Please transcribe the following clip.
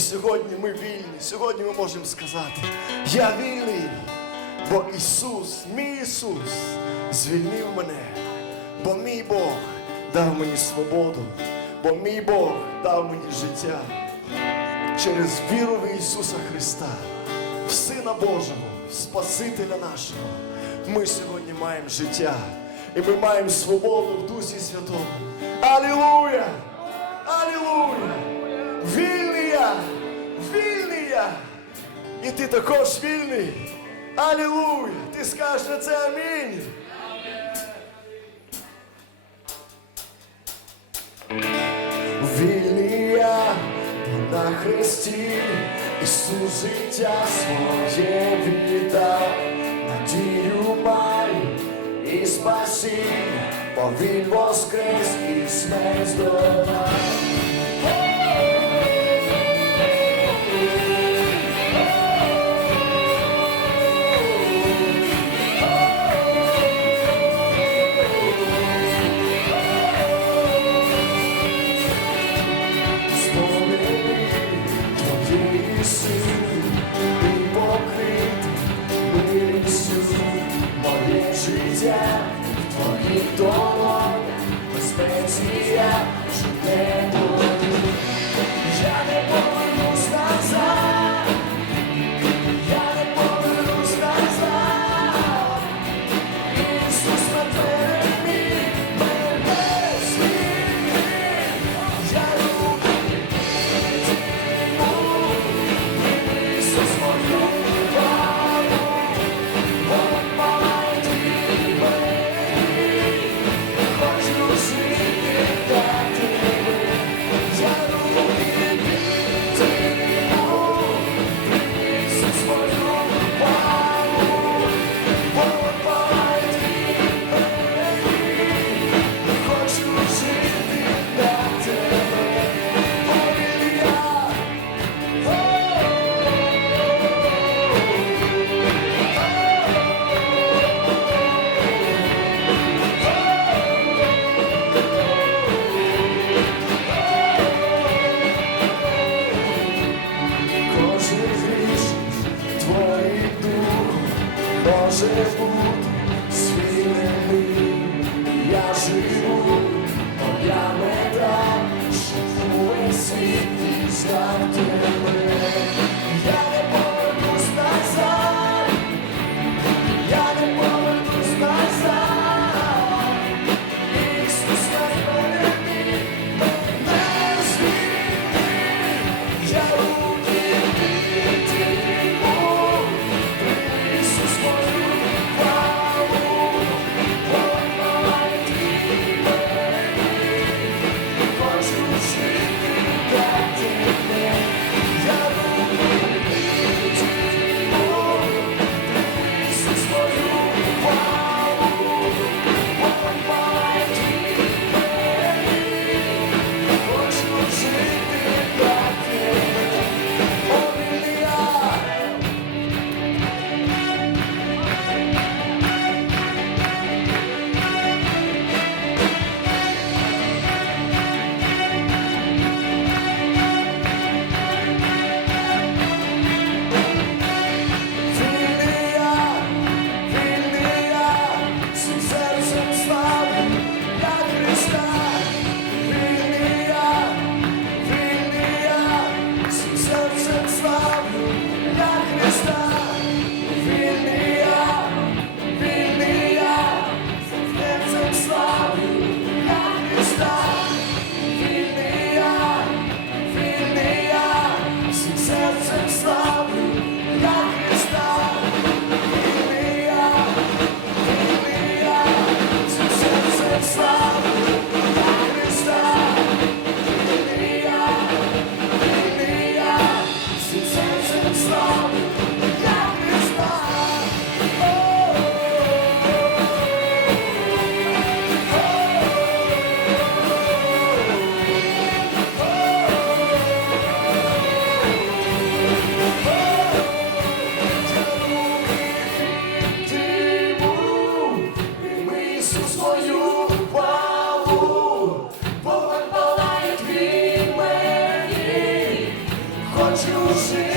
Сьогодні ми вільні. Сьогодні ми можемо сказати: Я вільний, бо Ісус, мій Ісус, звільнив мене, бо мій Бог дав мені свободу, бо мій Бог дав мені життя через віру в Ісуса Христа, в Сина Божого, Спасителя нашого. Ми сьогодні маємо життя і ми маємо свободу в Дусі Святому. Алілуя! Алілуя! Вільний я! Вільний я! І ти також вільний! Алілуя! Ти скажеш на це амінь! Вільний я на хресті, Ісус життя своє віддав, надію маю і спасіння, бо Він воскрес і смерть здолав. Peace. Senhor. Say